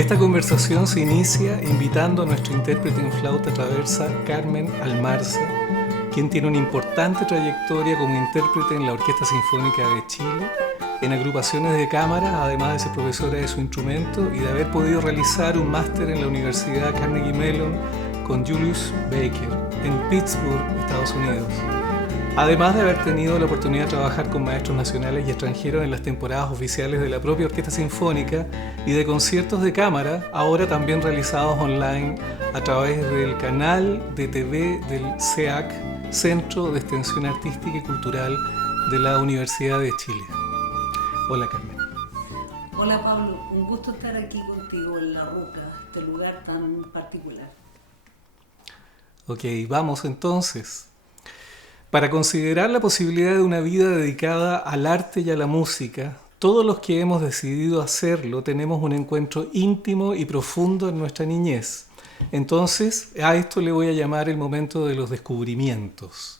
Esta conversación se inicia invitando a nuestro intérprete en flauta traversa, Carmen Almarza, quien tiene una importante trayectoria como intérprete en la Orquesta Sinfónica de Chile, en agrupaciones de cámara, además de ser profesora de su instrumento y de haber podido realizar un máster en la Universidad Carnegie Mellon con Julius Baker, en Pittsburgh, Estados Unidos. Además de haber tenido la oportunidad de trabajar con maestros nacionales y extranjeros en las temporadas oficiales de la propia Orquesta Sinfónica y de conciertos de cámara, ahora también realizados online a través del canal de TV del CEAC, Centro de Extensión Artística y Cultural de la Universidad de Chile. Hola, Carmen. Hola, Pablo, un gusto estar aquí contigo en La Ruca, este lugar tan particular. Ok, vamos entonces. Para considerar la posibilidad de una vida dedicada al arte y a la música, todos los que hemos decidido hacerlo tenemos un encuentro íntimo y profundo en nuestra niñez. Entonces, a esto le voy a llamar el momento de los descubrimientos.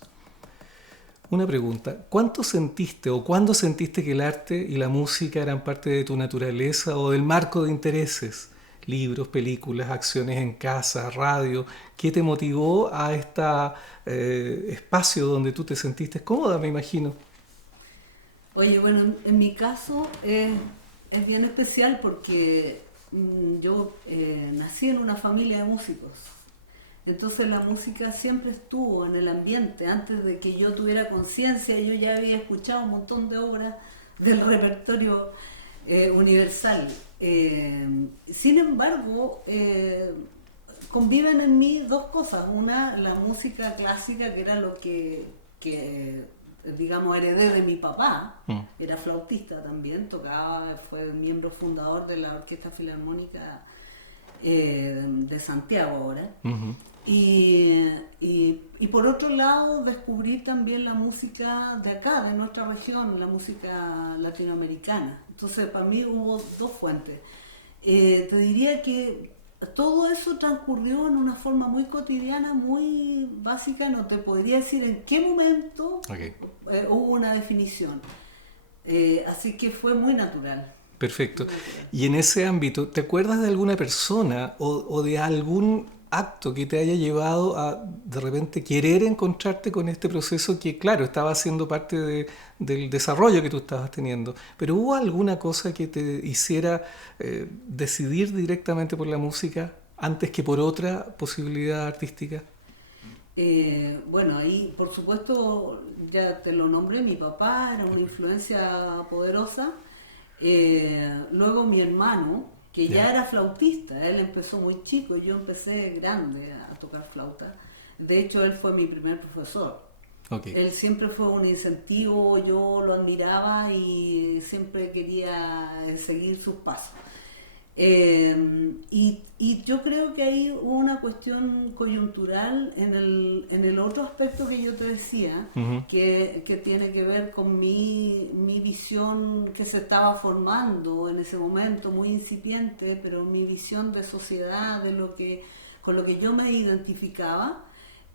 Una pregunta, ¿cuánto sentiste o cuándo sentiste que el arte y la música eran parte de tu naturaleza o del marco de intereses? Libros, películas, acciones en casa, radio. ¿Qué te motivó a este espacio donde tú te sentiste cómoda, me imagino? Oye, bueno, en mi caso es bien especial porque yo nací en una familia de músicos. Entonces la música siempre estuvo en el ambiente. Antes de que yo tuviera conciencia, yo ya había escuchado un montón de obras del repertorio universal. Sin embargo, conviven en mí dos cosas. Una, la música clásica, que era lo que digamos, heredé de mi papá. Era flautista también, tocaba, fue miembro fundador de la Orquesta Filarmónica de Santiago ahora. Uh-huh. Y por otro lado descubrí también la música de acá, de nuestra región, la música latinoamericana. Entonces para mí hubo dos fuentes. Te diría que todo eso transcurrió en una forma muy cotidiana, muy básica. No te podría decir en qué momento hubo una definición. Así que fue muy natural. Perfecto. Y en ese ámbito, ¿te acuerdas de alguna persona o de algún acto que te haya llevado a de repente querer encontrarte con este proceso que, claro, estaba siendo parte del desarrollo que tú estabas teniendo? Pero ¿hubo alguna cosa que te hiciera decidir directamente por la música antes que por otra posibilidad artística? Bueno, ahí por supuesto ya te lo nombré, mi papá era una influencia poderosa. Luego mi hermano, que ya era flautista, él empezó muy chico y yo empecé grande a tocar flauta. De hecho, él fue mi primer profesor. Él siempre fue un incentivo, yo lo admiraba y siempre quería seguir sus pasos. Y yo creo que hay una cuestión coyuntural en el otro aspecto que yo te decía, Uh-huh. que tiene que ver con mi visión que se estaba formando en ese momento, muy incipiente, pero mi visión de sociedad, con lo que yo me identificaba.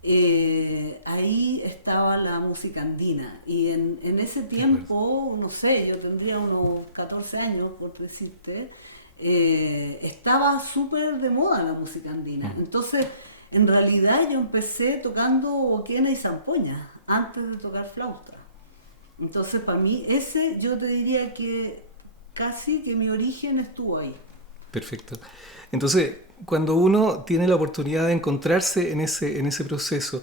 Ahí estaba la música andina y en ese tiempo, no sé, yo tendría unos 14 años por decirte, estaba súper de moda la música andina. Entonces, en realidad yo empecé tocando quena y zampoña antes de tocar flauta. Entonces, para mí, yo te diría que casi que mi origen estuvo ahí. Perfecto. Entonces, cuando uno tiene la oportunidad de encontrarse en ese proceso,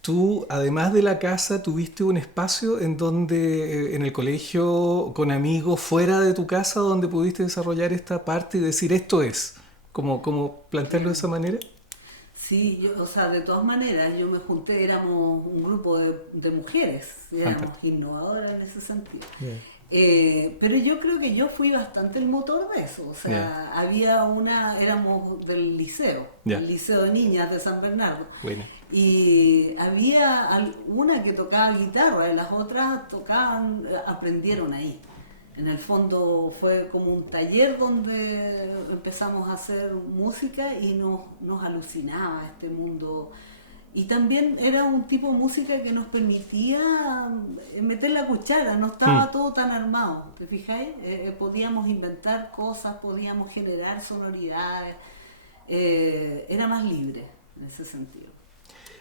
tú, además de la casa, tuviste un espacio en donde, en el colegio, con amigos, fuera de tu casa, donde pudiste desarrollar esta parte y decir esto es, como plantearlo de esa manera. Sí, o sea, de todas maneras, yo me junté, éramos un grupo de mujeres, éramos Fantástico. innovadoras en ese sentido. Yeah. Pero yo creo que yo fui bastante el motor de eso, o sea, éramos del liceo, el Liceo de Niñas de San Bernardo. Bueno. Y había una que tocaba guitarra y las otras aprendieron ahí. En el fondo fue como un taller donde empezamos a hacer música y nos alucinaba este mundo Y también era un tipo de música que nos permitía meter la cuchara, no estaba todo tan armado, ¿te fijáis? Podíamos inventar cosas, podíamos generar sonoridades, era más libre en ese sentido.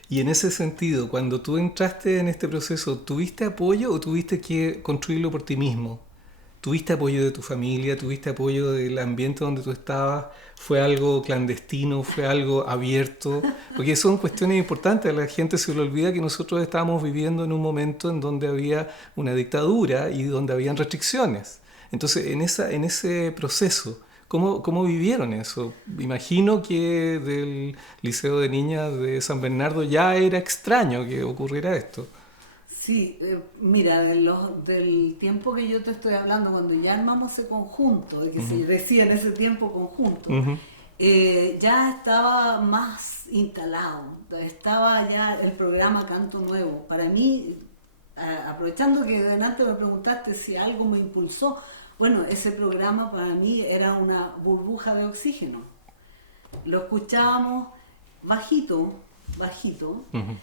Y en ese sentido, cuando tú entraste en este proceso, ¿tuviste apoyo o tuviste que construirlo por ti mismo? ¿Tuviste apoyo de tu familia? ¿Tuviste apoyo del ambiente donde tú estabas? ¿Fue algo clandestino? ¿Fue algo abierto? Porque son cuestiones importantes. A la gente se le olvida que nosotros estábamos viviendo en un momento en donde había una dictadura y donde habían restricciones. Entonces, en ese proceso, ¿cómo vivieron eso? Imagino que del Liceo de Niñas de San Bernardo ya era extraño que ocurriera esto. Sí, mira, del tiempo que yo te estoy hablando, cuando ya armamos ese conjunto, de que se decía en ese tiempo conjunto, Ujú. ya estaba más instalado, estaba ya el programa Canto Nuevo. Para mí, aprovechando que delante me preguntaste si algo me impulsó, bueno, ese programa para mí era una burbuja de oxígeno. Lo escuchábamos bajito, bajito. Ujú.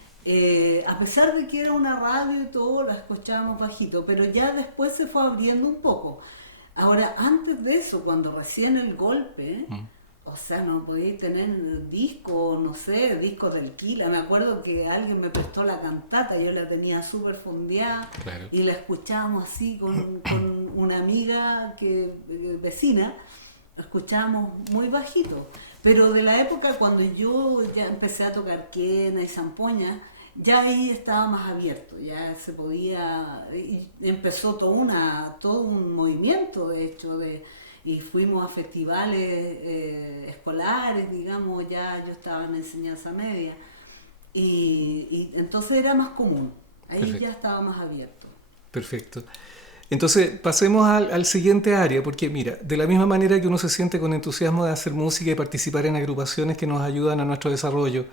A pesar de que era una radio y todo, la escuchábamos bajito, pero ya después se fue abriendo un poco. Ahora, antes de eso, cuando recién el golpe, o sea, no podíais tener discos, no sé, discos del Kila. Me acuerdo que alguien me prestó la cantata, yo la tenía súper fondeada, Claro. y la escuchábamos así con una amiga vecina, la escuchábamos muy bajito. Pero de la época cuando yo ya empecé a tocar quena y zampoña, ya ahí estaba más abierto, ya se podía, y empezó todo un movimiento de hecho, y fuimos a festivales escolares, digamos, ya yo estaba en enseñanza media, y entonces era más común, ahí Perfecto. ya estaba más abierto. Perfecto. Entonces, pasemos al siguiente área, porque mira, de la misma manera que uno se siente con entusiasmo de hacer música y participar en agrupaciones que nos ayudan a nuestro desarrollo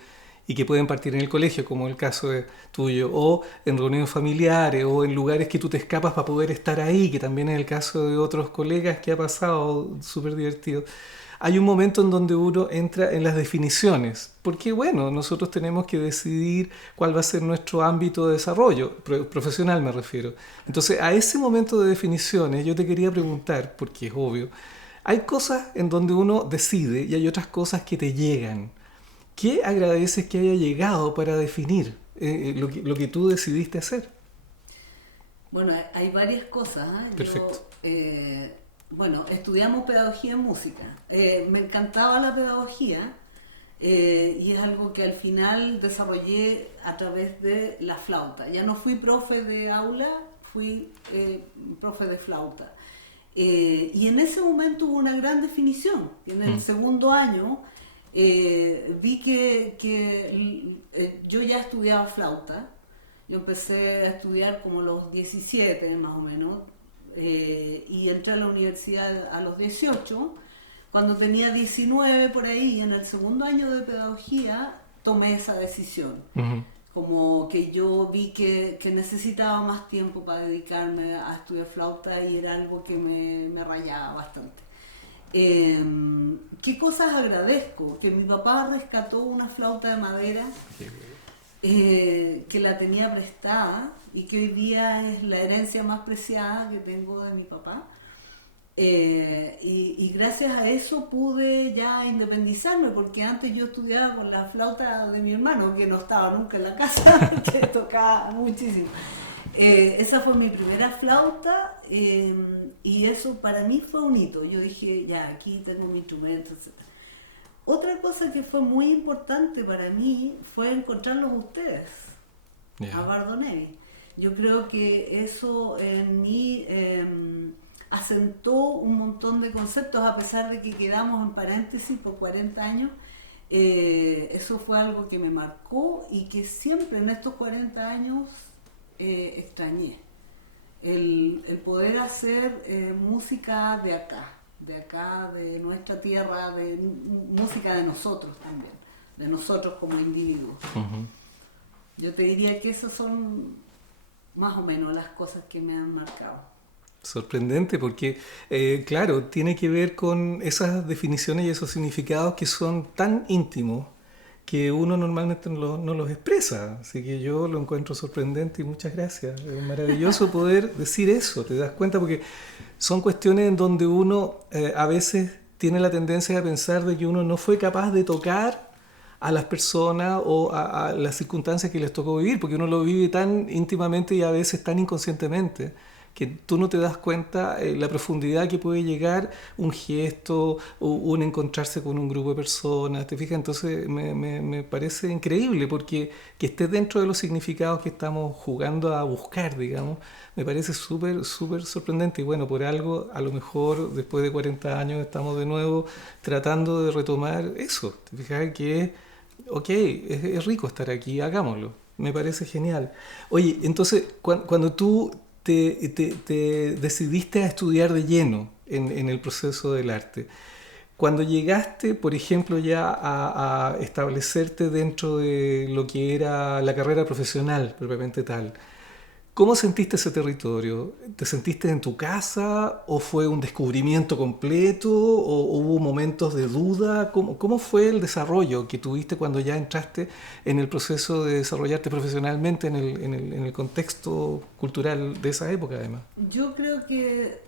y que pueden partir en el colegio, como el caso tuyo, o en reuniones familiares, o en lugares que tú te escapas para poder estar ahí, que también es el caso de otros colegas que ha pasado, súper divertido. Hay un momento en donde uno entra en las definiciones, porque bueno, nosotros tenemos que decidir cuál va a ser nuestro ámbito de desarrollo, profesional me refiero. Entonces, a ese momento de definiciones yo te quería preguntar, porque es obvio, hay cosas en donde uno decide y hay otras cosas que te llegan. ¿Qué agradeces que haya llegado para definir lo que tú decidiste hacer? Bueno, hay varias cosas, ¿eh? Perfecto. Bueno, estudiamos pedagogía en música. Me encantaba la pedagogía y es algo que al final desarrollé a través de la flauta. Ya no fui profe de aula, fui profe de flauta. Y en ese momento hubo una gran definición. En el segundo año vi que yo ya estudiaba flauta. Yo empecé a estudiar como a los 17 más o menos, y entré a la universidad a los 18. Cuando tenía 19 por ahí, en el segundo año de pedagogía, tomé esa decisión. Ujú. Como que yo vi que necesitaba más tiempo para dedicarme a estudiar flauta y era algo que me rayaba bastante. ¿Qué cosas agradezco? Que mi papá rescató una flauta de madera que la tenía prestada y que hoy día es la herencia más preciada que tengo de mi papá. Y gracias a eso pude ya independizarme, porque antes yo estudiaba con la flauta de mi hermano, que no estaba nunca en la casa, que tocaba muchísimo. Esa fue mi primera flauta, y eso para mí fue un hito. Yo dije, ya, aquí tengo mi instrumento, etc. Otra cosa que fue muy importante para mí fue encontrarlos a ustedes, Ya. a Bardonevi. Yo creo que eso en mí asentó un montón de conceptos, a pesar de que quedamos en paréntesis por 40 años. Eso fue algo que me marcó y que siempre en estos 40 años extrañé. El poder hacer música de acá, de nuestra tierra, de música de nosotros también, de nosotros como individuos. Ujú. Yo te diría que esas son más o menos las cosas que me han marcado. Sorprendente porque, claro, tiene que ver con esas definiciones y esos significados que son tan íntimos que uno normalmente no los expresa. Así que yo lo encuentro sorprendente y muchas gracias. Es maravilloso poder decir eso, te das cuenta, porque son cuestiones en donde uno a veces tiene la tendencia de pensar de que uno no fue capaz de tocar a las personas o a las circunstancias que les tocó vivir, porque uno lo vive tan íntimamente y a veces tan inconscientemente, que tú no te das cuenta la profundidad que puede llegar un gesto o un encontrarse con un grupo de personas, ¿te fijas? Entonces me parece increíble porque que esté dentro de los significados que estamos jugando a buscar, digamos, me parece súper, súper sorprendente. Y bueno, por algo, a lo mejor después de 40 años estamos de nuevo tratando de retomar eso, ¿te fijas? Que ok, es rico estar aquí, hagámoslo. Me parece genial. Oye, entonces, cuando tú te decidiste a estudiar de lleno en el proceso del arte, cuando llegaste, por ejemplo, ya a establecerte dentro de lo que era la carrera profesional, propiamente tal, ¿cómo sentiste ese territorio? ¿Te sentiste en tu casa o fue un descubrimiento completo o hubo momentos de duda? ¿Cómo fue el desarrollo que tuviste cuando ya entraste en el proceso de desarrollarte profesionalmente en el contexto cultural de esa época además? Yo creo que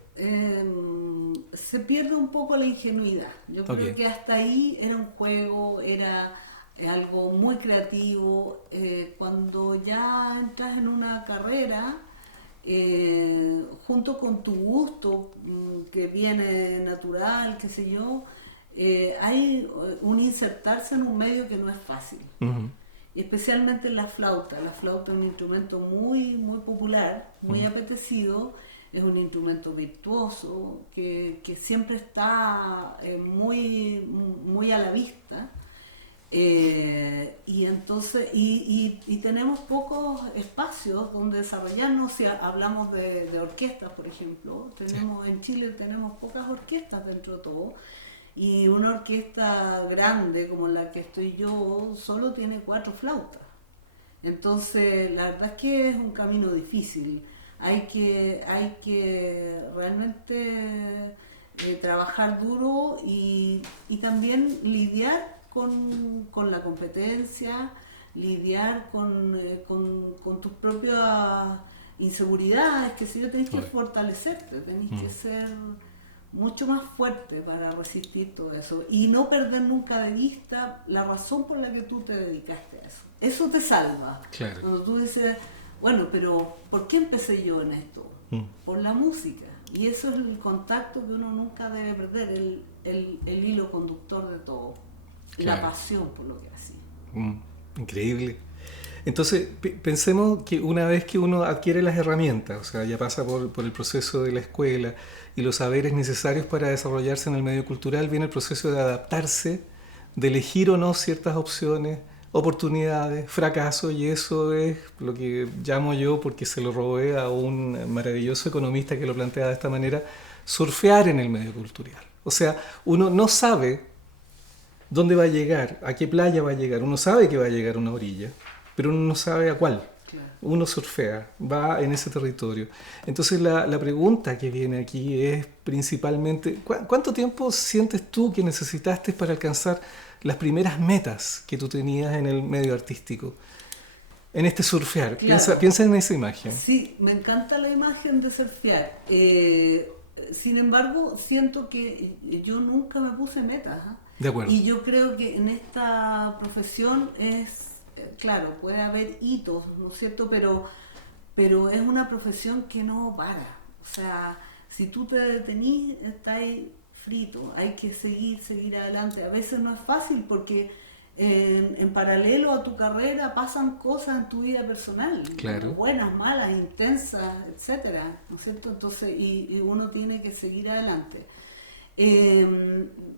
se pierde un poco la ingenuidad. Yo creo Ok. que hasta ahí era un juego, era algo muy creativo. Cuando ya entras en una carrera, junto con tu gusto, que viene natural, qué sé yo, hay un insertarse en un medio que no es fácil. Ujú, Especialmente la flauta. La flauta es un instrumento muy, muy popular, muy ujú. apetecido, es un instrumento virtuoso que siempre está muy, muy a la vista. Y entonces y tenemos pocos espacios donde desarrollarnos. Si hablamos de orquestas, por ejemplo, Sí. en Chile tenemos pocas orquestas dentro de todo, y una orquesta grande como la que estoy yo solo tiene 4 flautas. Entonces, la verdad es que es un camino difícil. Hay que realmente trabajar duro y también lidiar con la competencia, lidiar con tus propias inseguridades, que si yo tenés que Obvio. fortalecerte, tenés que Mm, ser mucho más fuerte para resistir todo eso y no perder nunca de vista la razón por la que tú te dedicaste a eso. Eso te salva. claro. Cuando tú dices, bueno, pero ¿por qué empecé yo en esto? Mm, Por la música. Y eso es el contacto que uno nunca debe perder, el hilo conductor de todo, la claro. pasión por lo que hacía. Mm, increíble. Entonces, pensemos que una vez que uno adquiere las herramientas, o sea, ya pasa por el proceso de la escuela y los saberes necesarios para desarrollarse en el medio cultural, viene el proceso de adaptarse, de elegir o no ciertas opciones, oportunidades, fracasos, y eso es lo que llamo yo, porque se lo robé a un maravilloso economista que lo plantea de esta manera, surfear en el medio cultural. O sea, uno no sabe dónde va a llegar, a qué playa va a llegar. Uno sabe que va a llegar a una orilla, pero uno no sabe a cuál. Claro. Uno surfea, va en ese territorio. Entonces la pregunta que viene aquí es principalmente, ¿cuánto tiempo sientes tú que necesitaste para alcanzar las primeras metas que tú tenías en el medio artístico? En este surfear, Claro, piensa en esa imagen. sí, me encanta la imagen de surfear. Sin embargo, siento que yo nunca me puse metas. ¿Ah? De acuerdo. Y yo creo que en esta profesión claro, puede haber hitos, ¿no es cierto? Pero es una profesión que no para. O sea, si tú te detenís, estás ahí frito. Hay que seguir adelante. A veces no es fácil porque en paralelo a tu carrera pasan cosas en tu vida personal, Claro. buenas, malas, intensas, etcétera, ¿no es cierto? Entonces, y uno tiene que seguir adelante.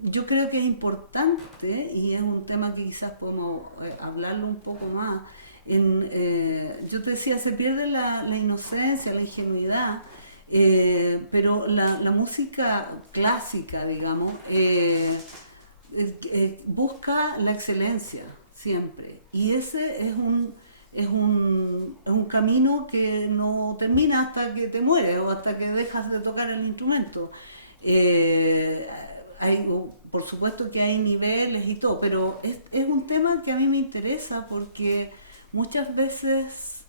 Yo creo que es importante, y es un tema que quizás podemos hablarlo un poco más. Yo te decía, se pierde la inocencia, la ingenuidad, pero la música clásica, digamos, busca la excelencia siempre. Y ese es un camino que no termina hasta que te mueres o hasta que dejas de tocar el instrumento. Eh, por supuesto que hay niveles y todo, pero es un tema que a mí me interesa porque muchas veces,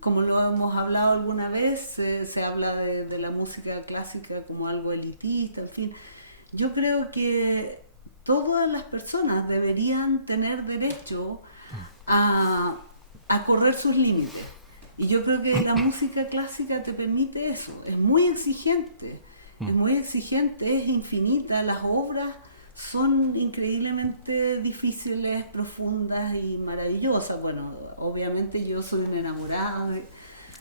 como lo hemos hablado alguna vez, se habla de la música clásica como algo elitista, en fin. Yo creo que todas las personas deberían tener derecho a correr sus límites. Y yo creo que la música clásica te permite eso. Es muy exigente, es infinita. Las obras son increíblemente difíciles, profundas y maravillosas. Bueno, obviamente yo soy una enamorada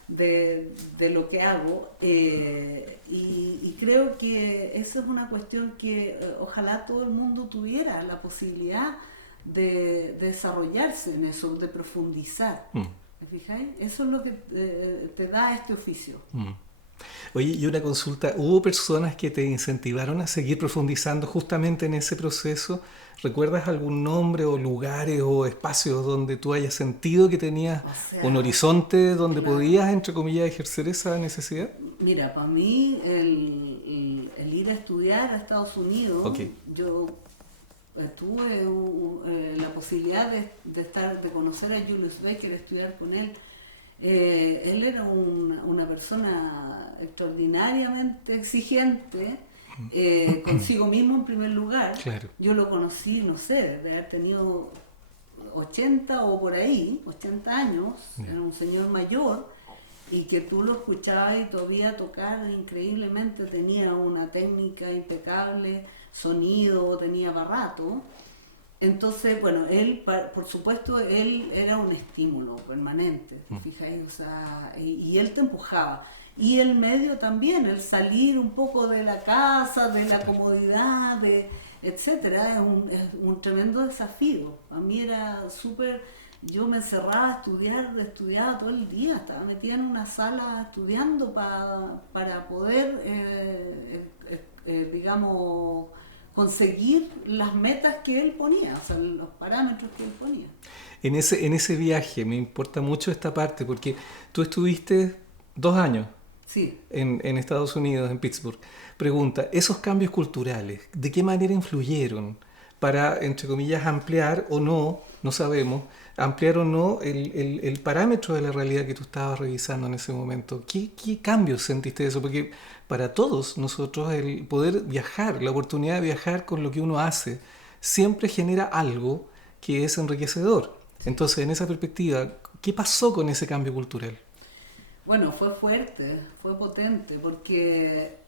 de lo que hago, y creo que eso es una cuestión que ojalá todo el mundo tuviera la posibilidad de desarrollarse en eso, de profundizar. ¿Me fijáis? Eso es lo que te da este oficio. Oye, y una consulta, ¿hubo personas que te incentivaron a seguir profundizando justamente en ese proceso? ¿Recuerdas algún nombre o lugares o espacios donde tú hayas sentido que tenías un horizonte donde podías, entre comillas, ejercer esa necesidad? Mira, para mí el ir a estudiar a Estados Unidos, yo tuve la posibilidad de conocer a Julius Baker, estudiar con él. Él era una persona extraordinariamente exigente, consigo mismo en primer lugar. Claro. Yo lo conocí, no sé, de haber tenido 80 o por ahí, 80 años, era un señor mayor, y que tú lo escuchabas y todavía tocar increíblemente, tenía una técnica impecable, sonido, tenía barato. Entonces, bueno, él, por supuesto, él era un estímulo permanente, ¿fijáis? O sea, y él te empujaba. Y el medio también, el salir un poco de la casa, de la comodidad, etcétera, es un tremendo desafío. A mí era súper... Yo me encerraba a estudiaba todo el día, estaba metida en una sala estudiando para poder, digamos, conseguir las metas que él ponía, o sea, los parámetros que él ponía. En ese viaje me importa mucho esta parte, porque tú estuviste 2 años en Estados Unidos, en Pittsburgh. Pregunta, ¿esos cambios culturales de qué manera influyeron para, entre comillas, ampliar o no sabemos, ampliar o no el parámetro de la realidad que tú estabas revisando en ese momento? ¿Qué cambios sentiste de eso? Porque para todos nosotros el poder viajar, la oportunidad de viajar con lo que uno hace, siempre genera algo que es enriquecedor. Entonces, en esa perspectiva, ¿qué pasó con ese cambio cultural? Bueno, fue fuerte, fue potente, porque,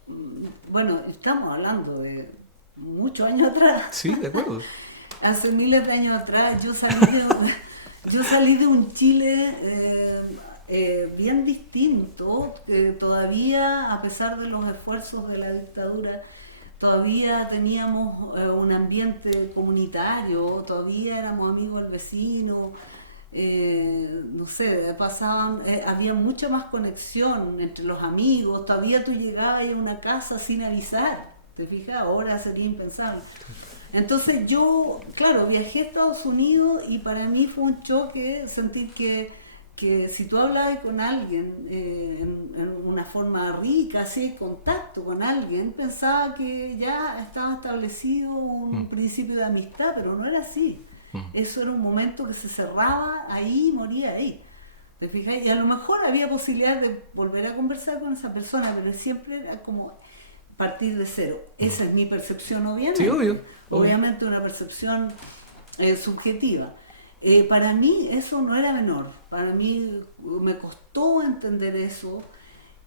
bueno, estamos hablando de muchos años atrás. Sí, de acuerdo. Hace miles de años atrás yo salí de un Chile bien distinto, todavía, a pesar de los esfuerzos de la dictadura, todavía teníamos un ambiente comunitario, todavía éramos amigos del vecino, no sé, había mucha más conexión entre los amigos, todavía tú llegabas a una casa sin avisar, ¿te fijas? Ahora sería impensable. Entonces yo, claro, viajé a Estados Unidos y para mí fue un choque sentir que si tú hablabas con alguien en una forma rica, así, contacto con alguien, pensaba que ya estaba establecido un principio de amistad, pero no era así. Eso era un momento que se cerraba ahí y moría ahí. ¿Te fijas? Y a lo mejor había posibilidad de volver a conversar con esa persona, pero siempre era como partir de cero. Esa es mi percepción, obviamente. Sí, obvio. Obviamente una percepción subjetiva. Para mí eso no era menor. Para mí me costó entender eso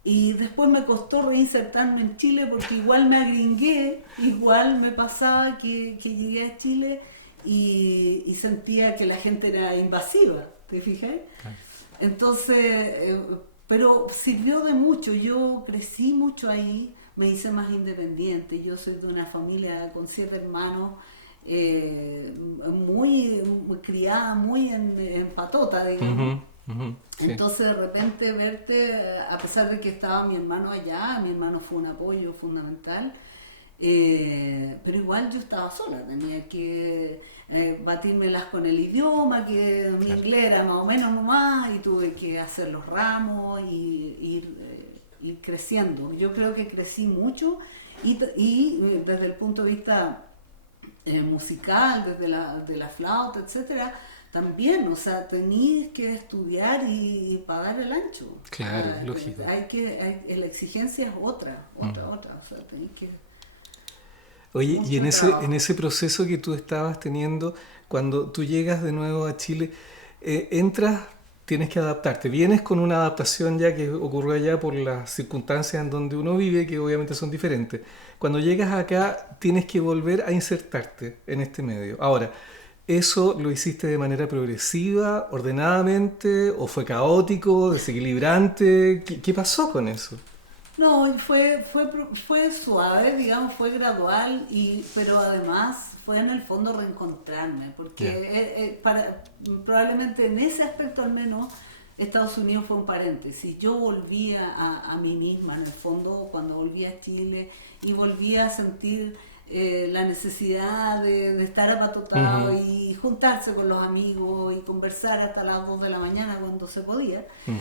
y después me costó reinsertarme en Chile porque igual me agringué, igual me pasaba que llegué a Chile y sentía que la gente era invasiva, ¿te fijas? Entonces, pero sirvió de mucho. Yo crecí mucho ahí, me hice más independiente. Yo soy de una familia con 7 hermanos, muy criada, muy en patota, digamos. Sí. Entonces de repente verte, a pesar de que estaba mi hermano allá, mi hermano fue un apoyo fundamental, pero igual yo estaba sola, tenía que batírmelas con el idioma, que mi inglés era más o menos nomás, y tuve que hacer los ramos y ir ir creciendo. Yo creo que crecí mucho y desde el punto de vista musical, desde de la flauta, etcétera, también, o sea, tenías que estudiar y pagar el ancho. Claro, lógico. La exigencia es otra, o sea, tenés que... Oye, y trabajo. en ese proceso que tú estabas teniendo, cuando tú llegas de nuevo a Chile, entras, tienes que adaptarte. Vienes con una adaptación ya que ocurrió allá por las circunstancias en donde uno vive, que obviamente son diferentes. Cuando llegas acá, tienes que volver a insertarte en este medio. Ahora, ¿eso lo hiciste de manera progresiva, ordenadamente, o fue caótico, desequilibrante? ¿Qué pasó con eso? No, fue suave, digamos, fue gradual, pero además fue en el fondo reencontrarme, porque Ya. probablemente en ese aspecto al menos Estados Unidos fue un paréntesis. Yo volvía a mí misma, en el fondo, cuando volví a Chile y volví a sentir la necesidad de estar apatotado Ujú, y juntarse con los amigos y conversar hasta las 2 de la mañana cuando se podía. ujú,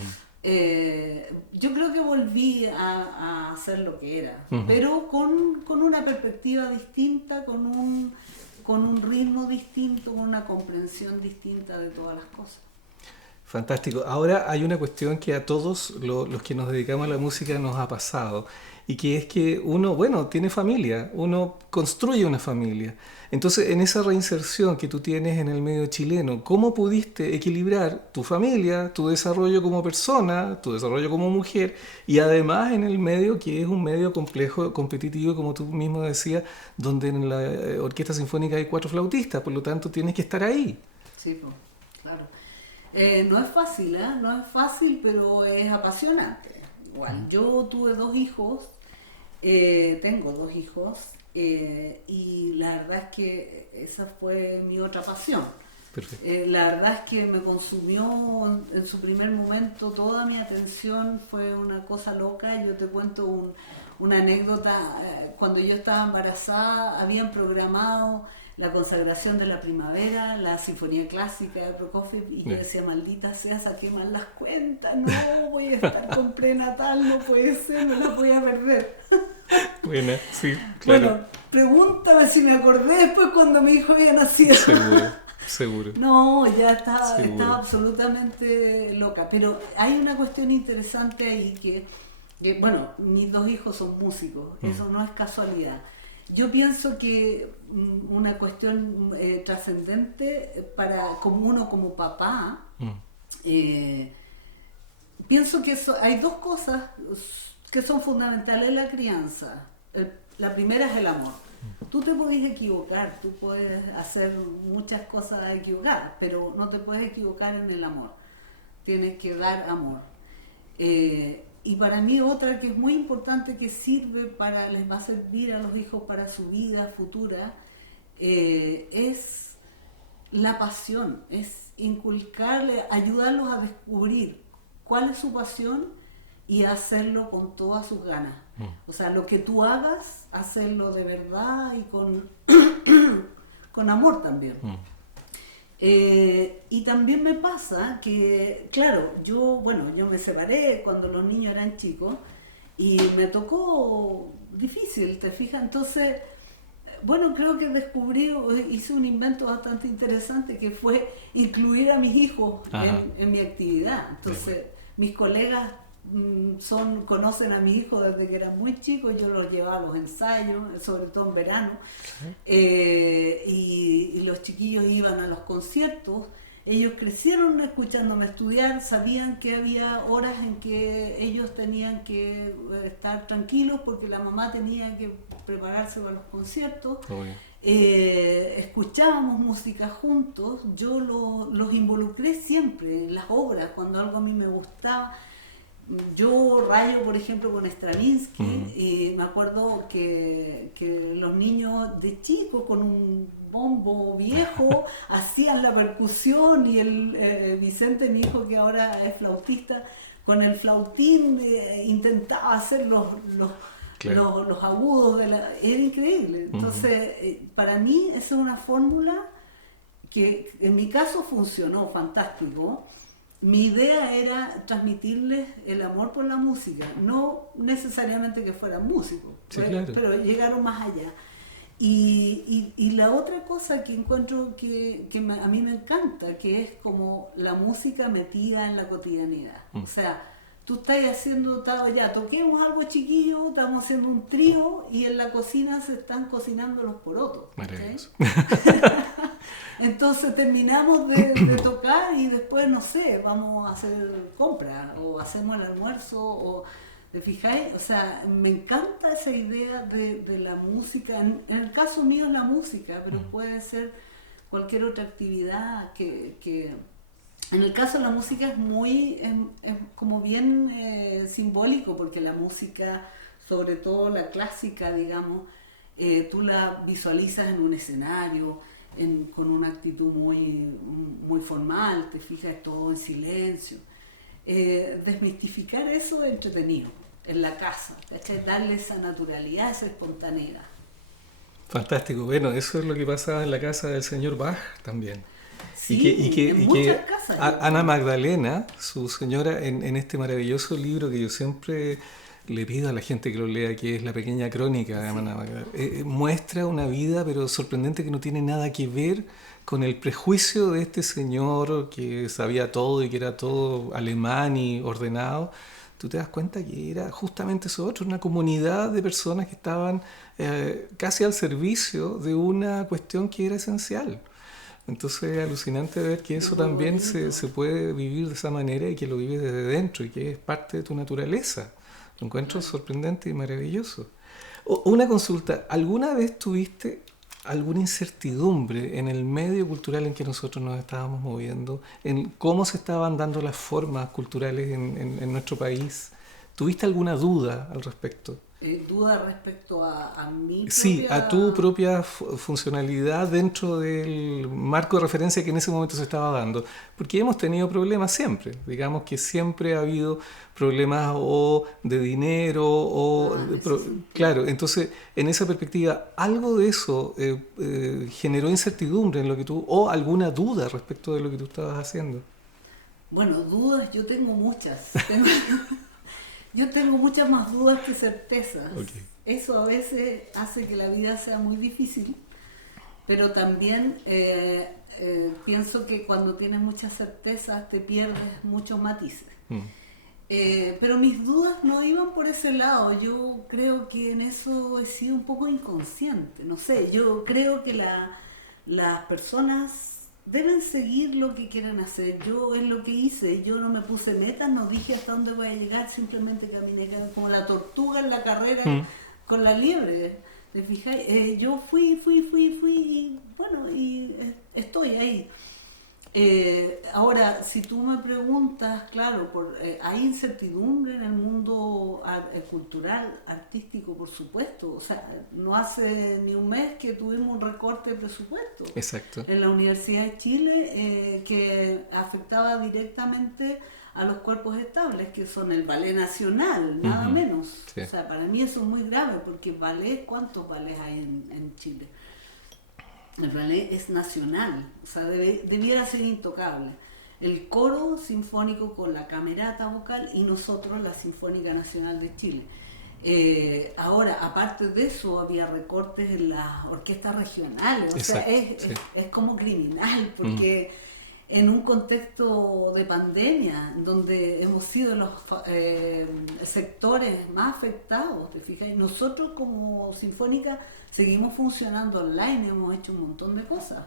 Yo creo que volví a hacer lo que era, ujú. pero con una perspectiva distinta, con un ritmo distinto, con una comprensión distinta de todas las cosas. Fantástico. Ahora hay una cuestión que a todos los que nos dedicamos a la música nos ha pasado y que es que uno, bueno, tiene familia, uno construye una familia. Entonces, en esa reinserción que tú tienes en el medio chileno, ¿cómo pudiste equilibrar tu familia, tu desarrollo como persona, tu desarrollo como mujer y además en el medio que es un medio complejo, competitivo, como tú mismo decías, donde en la Orquesta Sinfónica hay 4 flautistas, por lo tanto tienes que estar ahí? Sí, pues, claro. No es fácil, ¿eh? No es fácil, pero es apasionante. Igual, yo tuve 2 hijos, tengo 2 hijos, y la verdad es que esa fue mi otra pasión. Perfecto. La verdad es que me consumió en su primer momento toda mi atención, fue una cosa loca. Yo te cuento una anécdota. Cuando yo estaba embarazada habían programado la consagración de la primavera, la sinfonía clásica de Prokofiev, y yo Ya. decía, maldita sea, saqué mal las cuentas, no, voy a estar con prenatal, no puede ser, me la voy a perder. Buena, sí, claro. Bueno, pregúntame si me acordé después cuando mi hijo había nacido. Seguro, seguro, No, ya estaba seguro. absolutamente loca. Pero hay una cuestión interesante ahí bueno, mis 2 hijos son músicos, Mm, eso no es casualidad. Yo pienso que una cuestión trascendente como uno como papá, mm, eh, pienso que hay 2 cosas que son fundamentales en la crianza. La primera es el amor. Tú te puedes equivocar, tú puedes hacer muchas cosas equivocadas, pero no te puedes equivocar en el amor. Tienes que dar amor. Y para mí otra que es muy importante, que les va a servir a los hijos para su vida futura, es la pasión, es inculcarle, ayudarlos a descubrir cuál es su pasión y hacerlo con todas sus ganas. mm, O sea, lo que tú hagas, hacerlo de verdad y con amor también. mm. Y también me pasa que, claro, yo me separé cuando los niños eran chicos y me tocó difícil, ¿te fijas? Entonces, bueno, creo que hice un invento bastante interesante, que fue incluir a mis hijos Ajá, en mi actividad. qué bueno. Entonces, mis colegas conocen a mis hijos desde que eran muy chicos, yo los llevaba a los ensayos, sobre todo en verano, y los chiquillos iban a los conciertos. Ellos crecieron escuchándome estudiar, sabían que había horas en que ellos tenían que estar tranquilos porque la mamá tenía que prepararse para los conciertos. Obvio. Escuchábamos música juntos, yo los involucré siempre en las obras, cuando algo a mí me gustaba. Yo rayo, por ejemplo, con Stravinsky, Mm, y me acuerdo que los niños de chicos con un bombo viejo hacían la percusión, y Vicente, mi hijo, que ahora es flautista, con el flautín intentaba hacer claro. los agudos era increíble. Ujú, Entonces, para mí esa es una fórmula que en mi caso funcionó fantástico. mi idea era transmitirles el amor por la música, no necesariamente que fueran músicos, sí, claro. pero llegaron más allá. Y la otra cosa que encuentro que a mí me encanta, que es como la música metida en la cotidianidad. O sea, tú estás haciendo, ya toquemos algo chiquillo, estamos haciendo un trío y en la cocina se están cocinando los porotos. Maravilloso. Entonces terminamos de tocar y después, no sé, vamos a hacer compras o hacemos el almuerzo o... ¿Te fijáis? O sea, me encanta esa idea de la música. En el caso mío es la música, pero puede ser cualquier otra actividad que... En el caso de la música es como bien simbólico, porque la música, sobre todo la clásica, digamos, tú la visualizas en un escenario, con una actitud muy formal, te fijas, todo en silencio. Desmistificar eso es entretenido en la casa, ¿cachai? Darle esa naturalidad, esa espontaneidad. Fantástico. Bueno, eso es lo que pasa en la casa del señor Bach también. Sí, en muchas casas. Ana Magdalena, su señora, en este maravilloso libro que yo siempre le pido a la gente que lo lea, que es La pequeña crónica de Ana Magdalena, muestra una vida pero sorprendente que no tiene nada que ver con el prejuicio de este señor que sabía todo y que era todo alemán y ordenado. Tú te das cuenta que era justamente eso otro, una comunidad de personas que estaban casi al servicio de una cuestión que era esencial. Entonces es alucinante ver que eso también se puede vivir de esa manera y que lo vives desde dentro y que es parte de tu naturaleza. Lo encuentro sorprendente y maravilloso. Una consulta, ¿alguna vez tuviste alguna incertidumbre en el medio cultural en que nosotros nos estábamos moviendo, en cómo se estaban dando las formas culturales en nuestro país? ¿Tuviste alguna duda al respecto? ¿Duda respecto a mi propia... Sí, a tu propia funcionalidad dentro del marco de referencia que en ese momento se estaba dando. Porque hemos tenido problemas siempre. Digamos que siempre ha habido problemas o de dinero o... sí. Claro, entonces en esa perspectiva, ¿algo de eso generó incertidumbre en lo que tú... o alguna duda respecto de lo que tú estabas haciendo? Bueno, dudas yo tengo muchas. Yo tengo muchas más dudas que certezas. Okay. Eso a veces hace que la vida sea muy difícil, pero también pienso que cuando tienes muchas certezas te pierdes muchos matices. Pero mis dudas no iban por ese lado. Yo creo que en eso he sido un poco inconsciente. No sé, yo creo que las personas deben seguir lo que quieran hacer. Yo es lo que hice, yo no me puse metas, no dije hasta dónde voy a llegar, simplemente caminé como la tortuga en la carrera con la liebre. ¿Te fijáis? Yo fui y bueno, y estoy ahí. Ahora, si tú me preguntas, claro, hay incertidumbre en el mundo cultural, artístico, por supuesto. O sea, no hace ni un mes que tuvimos un recorte de presupuesto. Exacto. En la Universidad de Chile que afectaba directamente a los cuerpos estables, que son el Ballet Nacional, nada menos. Sí. O sea, para mí eso es muy grave, porque ballet, ¿cuántos ballets hay en Chile? El ballet es nacional, o sea, debiera ser intocable. El coro sinfónico con la camerata vocal y nosotros la Sinfónica Nacional de Chile. Ahora, aparte de eso, había recortes en las orquestas regionales, o sea, es como criminal, porque en un contexto de pandemia, donde hemos sido los sectores más afectados, ¿te fijas? Nosotros como Sinfónica seguimos funcionando online, hemos hecho un montón de cosas.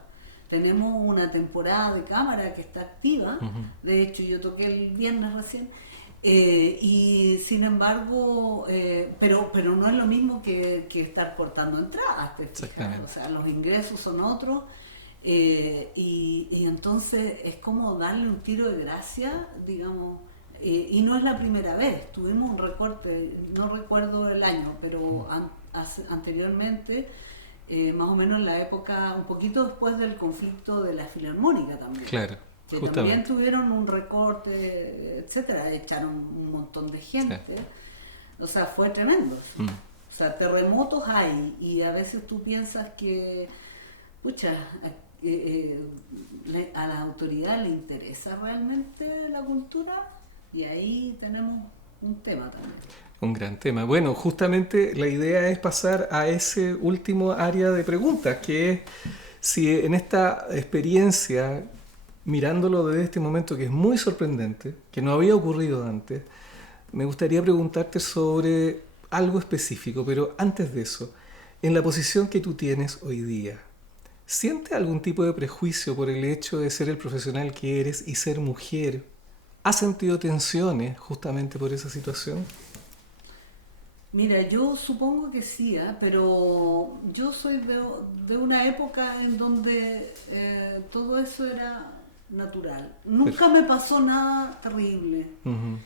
Tenemos una temporada de cámara que está activa, de hecho yo toqué el viernes recién, y sin embargo, pero no es lo mismo que estar cortando entradas, ¿te fijas? O sea, los ingresos son otros, y entonces es como darle un tiro de gracia, digamos, y no es la primera vez. Tuvimos un recorte, no recuerdo el año, pero anteriormente, más o menos en la época, un poquito después del conflicto de la Filarmónica también. Claro, que justamente. También tuvieron un recorte, etcétera, echaron un montón de gente. Sí. O sea, fue tremendo. O sea, terremotos hay, y a veces tú piensas que, pucha, a la autoridad le interesa realmente la cultura, y ahí tenemos un tema también. Un gran tema. Bueno, justamente la idea es pasar a ese último área de preguntas, que es si en esta experiencia, mirándolo desde este momento que es muy sorprendente, que no había ocurrido antes, me gustaría preguntarte sobre algo específico, pero antes de eso, en la posición que tú tienes hoy día, ¿sientes algún tipo de prejuicio por el hecho de ser el profesional que eres y ser mujer? ¿Has sentido tensiones justamente por esa situación? Mira, yo supongo que sí, pero yo soy de una época en donde todo eso era natural. Nunca me pasó nada terrible. Ujú.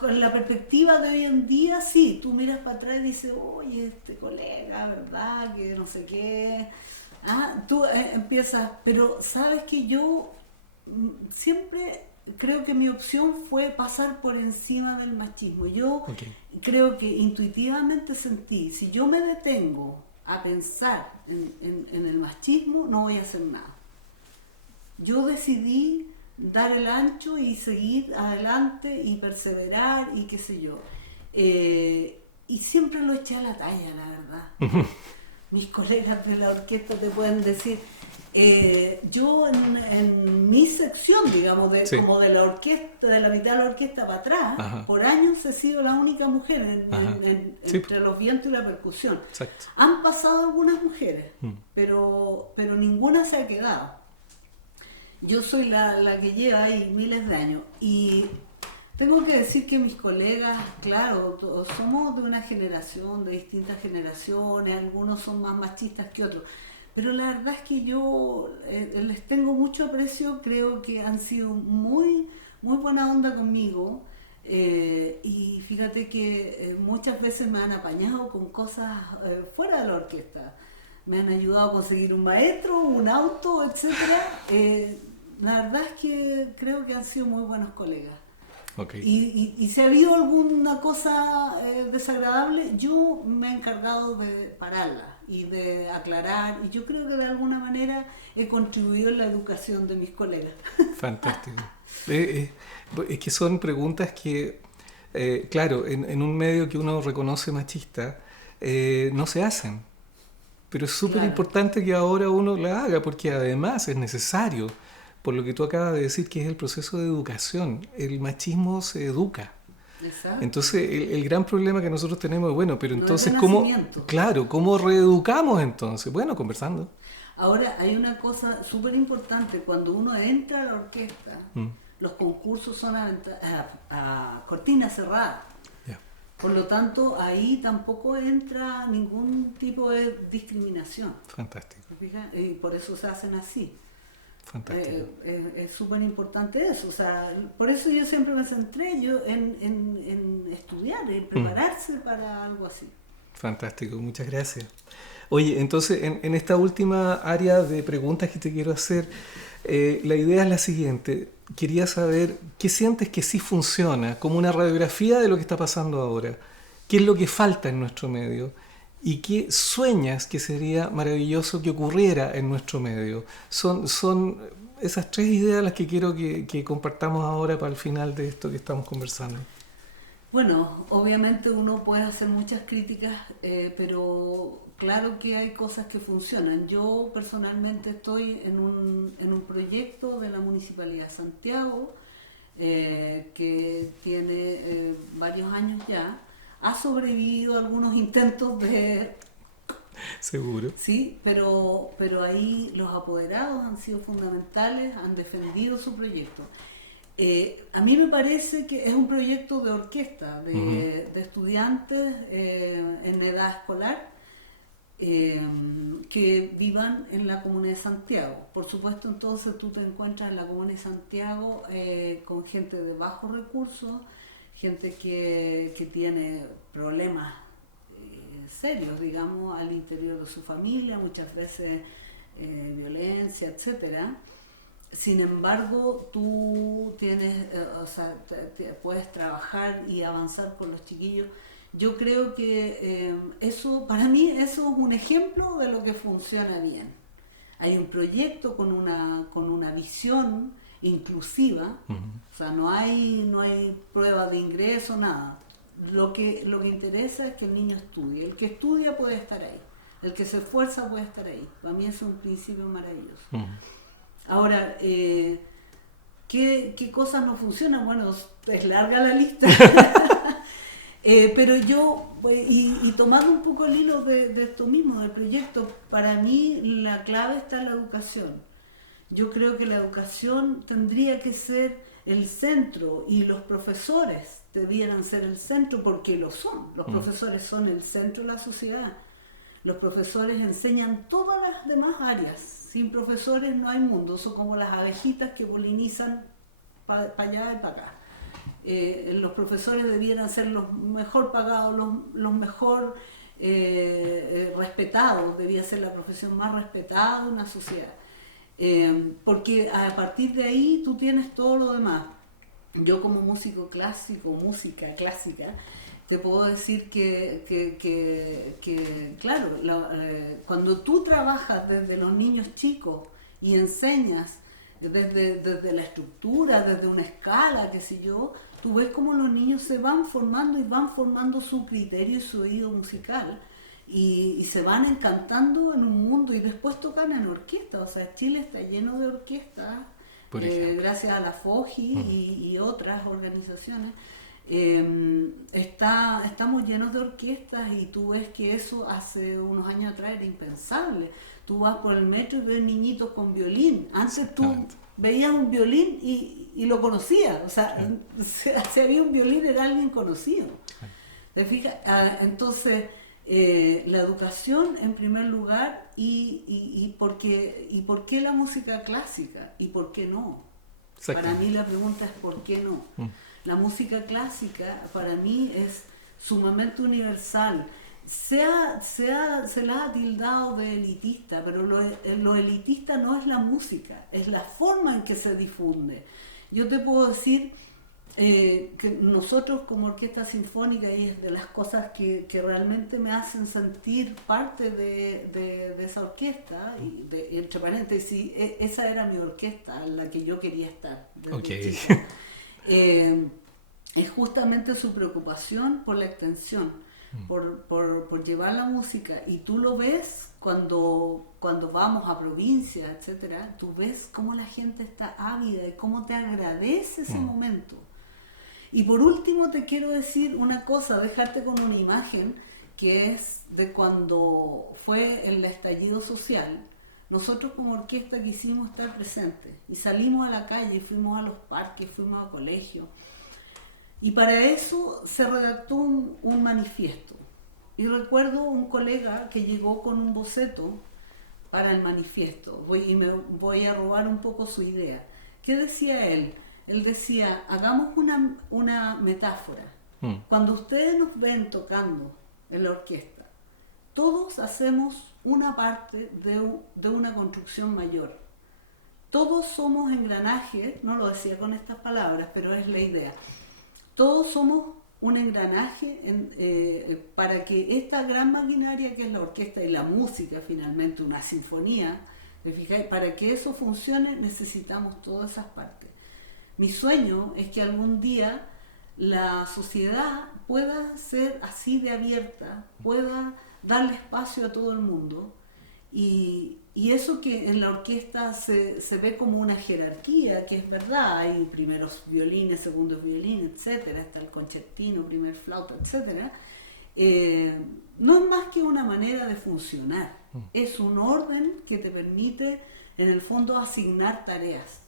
Con la perspectiva de hoy en día, sí, tú miras para atrás y dices, oye, este colega, ¿verdad? Que no sé qué. Tú empiezas, pero sabes que yo siempre creo que mi opción fue pasar por encima del machismo. Yo Ok. creo que intuitivamente sentí, si yo me detengo a pensar en el machismo, no voy a hacer nada. Yo decidí dar el ancho y seguir adelante y perseverar y qué sé yo. Y siempre lo eché a la talla, la verdad. Mis colegas de la orquesta te pueden decir, yo en mi sección, digamos, Sí. como de la orquesta, de la mitad de la orquesta para atrás, Ajá. por años he sido la única mujer Ajá. Sí. entre los vientos y la percusión. Exacto. Han pasado algunas mujeres, Mm. pero ninguna se ha quedado. Yo soy la que lleva ahí miles de años, y tengo que decir que mis colegas, claro, todos somos de una generación, de distintas generaciones, algunos son más machistas que otros, pero la verdad es que yo les tengo mucho aprecio, creo que han sido muy, muy buena onda conmigo, y fíjate que muchas veces me han apañado con cosas fuera de la orquesta. Me han ayudado a conseguir un maestro, un auto, etcétera. La verdad es que creo que han sido muy buenos colegas. Ok. Y si ha habido alguna cosa desagradable, yo me he encargado de pararla y de aclarar, y yo creo que de alguna manera he contribuido en la educación de mis colegas. Fantástico. Es que son preguntas que, claro, en un medio que uno reconoce machista, no se hacen. Pero es súper Claro. importante que ahora uno la haga, porque además es necesario, por lo que tú acabas de decir, que es el proceso de educación. El machismo se educa. Exacto. Entonces, el gran problema que nosotros tenemos es, bueno, pero No es entonces, de ¿cómo, nacimiento. claro, cómo reeducamos entonces? Bueno, conversando. Ahora, hay una cosa súper importante, cuando uno entra a la orquesta, Mm, los concursos son a cortina cerrada. ya, Por lo tanto, ahí tampoco entra ningún tipo de discriminación. fantástico, ¿Te fijas? Y por eso se hacen así. fantástico. Es súper importante eso. O sea, por eso yo siempre me centré en estudiar, en prepararse para algo así. Fantástico, muchas gracias. Oye, entonces en esta última área de preguntas que te quiero hacer, la idea es la siguiente. Quería saber qué sientes que sí funciona, como una radiografía de lo que está pasando ahora. ¿Qué es lo que falta en nuestro medio? ¿Y qué sueñas que sería maravilloso que ocurriera en nuestro medio? Son esas tres ideas las que quiero que compartamos ahora para el final de esto que estamos conversando. Bueno, obviamente uno puede hacer muchas críticas, pero claro que hay cosas que funcionan. Yo personalmente estoy en un proyecto de la Municipalidad de Santiago, que tiene varios años ya. Ha sobrevivido a algunos intentos de... Seguro. Sí, pero ahí los apoderados han sido fundamentales, han defendido su proyecto. A mí me parece que es un proyecto de orquesta, de estudiantes en edad escolar, que vivan en la Comuna de Santiago. Por supuesto, entonces tú te encuentras en la Comuna de Santiago con gente de bajos recursos, gente que tiene problemas serios, digamos, al interior de su familia, muchas veces violencia, etcétera. Sin embargo, tú tienes, puedes trabajar y avanzar con los chiquillos. Yo creo que eso, para mí, eso es un ejemplo de lo que funciona bien. Hay un proyecto con una visión inclusiva, o sea, no hay prueba de ingreso, nada. Lo que interesa es que el niño estudie. El que estudia puede estar ahí. El que se esfuerza puede estar ahí. Para mí es un principio maravilloso. Ahora, ¿qué cosas no funcionan? Bueno, es larga la lista. Pero yo, y tomando un poco el hilo de esto mismo, del proyecto, para mí la clave está en la educación. Yo creo que la educación tendría que ser el centro y los profesores debieran ser el centro porque lo son. Los profesores son el centro de la sociedad. Los profesores enseñan todas las demás áreas. Sin profesores no hay mundo. Son como las abejitas que polinizan para allá y para acá. Los profesores debieran ser los mejor pagados, los mejor respetados. Debía ser la profesión más respetada de una sociedad. Porque a partir de ahí tú tienes todo lo demás. Yo como músico clásico, música clásica, te puedo decir que claro, cuando tú trabajas desde los niños chicos y enseñas desde la estructura, desde una escala, qué sé yo, tú ves cómo los niños se van formando y van formando su criterio y su oído musical. Y se van encantando en un mundo y después tocan en orquesta. O sea, Chile está lleno de orquestas, gracias a la FOGI y otras organizaciones. Estamos llenos de orquestas y tú ves que eso hace unos años atrás era impensable. Tú vas por el metro y ves niñitos con violín. Antes tú veías un violín y lo conocías. O sea, si había un violín era alguien conocido. ¿Te fijas? Entonces... la educación en primer lugar y por qué la música clásica y por qué no. Para mí la pregunta es ¿por qué no? La música clásica para mí es sumamente universal. Se la ha tildado de elitista, pero lo elitista no es la música, es la forma en que se difunde. Yo te puedo decir que nosotros como orquesta sinfónica, y es de las cosas que realmente me hacen sentir parte de esa orquesta, y entre paréntesis, esa era mi orquesta en la que yo quería estar desde chica. Es justamente su preocupación por la extensión, por llevar la música, y tú lo ves cuando vamos a provincias, etcétera, tú ves cómo la gente está ávida y cómo te agradece ese momento. Y por último te quiero decir una cosa, dejarte con una imagen que es de cuando fue el estallido social. Nosotros como orquesta quisimos estar presentes y salimos a la calle, fuimos a los parques, fuimos a colegios. Y para eso se redactó un manifiesto. Y recuerdo un colega que llegó con un boceto para el manifiesto. Me voy a robar un poco su idea. ¿Qué decía él? Él decía, hagamos una metáfora. Cuando ustedes nos ven tocando en la orquesta, todos hacemos una parte de una construcción mayor. Todos somos engranajes, no lo decía con estas palabras, pero es la idea. Todos somos un engranaje para que esta gran maquinaria que es la orquesta y la música, finalmente una sinfonía, ¿te fijáis? Para que eso funcione necesitamos todas esas partes. Mi sueño es que algún día la sociedad pueda ser así de abierta, pueda darle espacio a todo el mundo, y eso que en la orquesta se ve como una jerarquía, que es verdad, hay primeros violines, segundos violines, etcétera, está el concertino, primer flauta, etcétera, no es más que una manera de funcionar, es un orden que te permite en el fondo asignar tareas.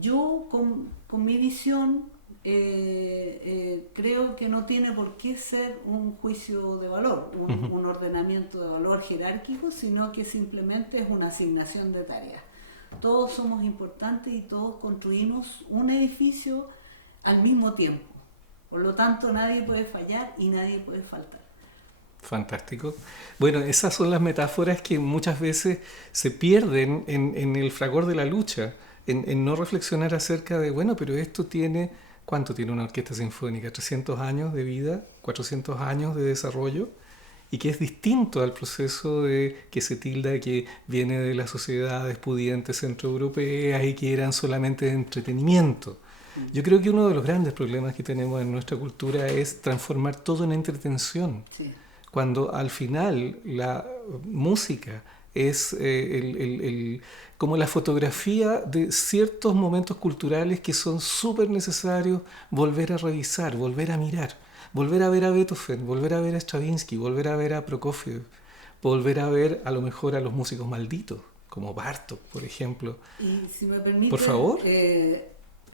Yo con mi visión creo que no tiene por qué ser un juicio de valor, un ordenamiento de valor jerárquico, sino que simplemente es una asignación de tareas. Todos somos importantes y todos construimos un edificio al mismo tiempo. Por lo tanto, nadie puede fallar y nadie puede faltar. Fantástico. Bueno, esas son las metáforas que muchas veces se pierden en el fragor de la lucha. En no reflexionar acerca de, bueno, pero esto tiene, ¿cuánto tiene una orquesta sinfónica? 300 años de vida, 400 años de desarrollo, y que es distinto al proceso de que se tilda que viene de las sociedades pudientes centroeuropeas y que eran solamente de entretenimiento. Yo creo que uno de los grandes problemas que tenemos en nuestra cultura es transformar todo en entretención, Sí. cuando al final la música es como la fotografía de ciertos momentos culturales que son súper necesarios volver a revisar, volver a mirar, volver a ver a Beethoven, volver a ver a Stravinsky, volver a ver a Prokofiev, volver a ver a lo mejor a los músicos malditos, como Bartók, por ejemplo. Y si me permite, Por favor.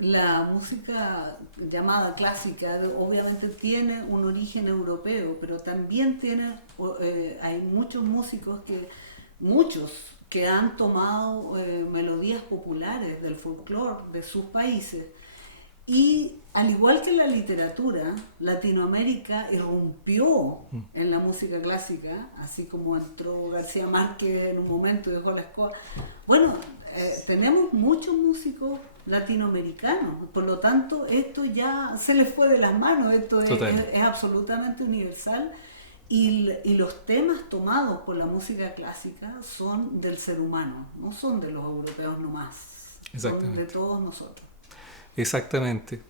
La música llamada clásica obviamente tiene un origen europeo, pero también hay muchos que han tomado melodías populares del folclore de sus países. Y al igual que en la literatura, Latinoamérica irrumpió en la música clásica, así como entró García Márquez en un momento y dejó la escoba. Bueno, tenemos muchos músicos latinoamericanos, por lo tanto esto ya se les fue de las manos, esto es absolutamente universal, y los temas tomados por la música clásica son del ser humano, no son de los europeos nomás, son de todos nosotros. Exactamente.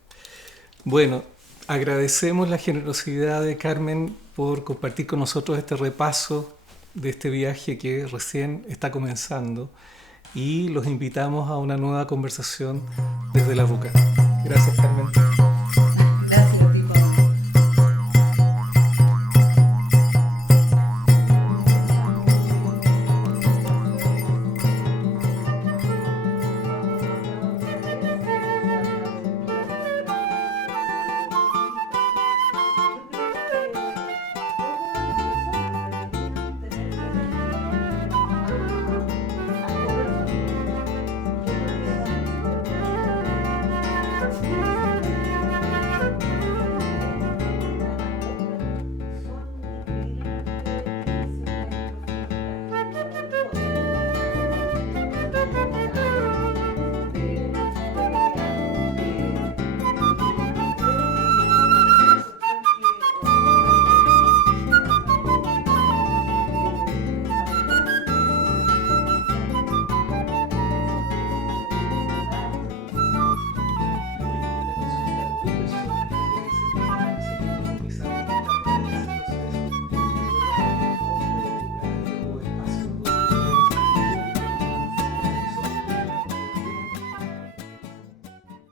Bueno, agradecemos la generosidad de Carmen por compartir con nosotros este repaso de este viaje que recién está comenzando y los invitamos a una nueva conversación desde la Ruca. Gracias, Carmen.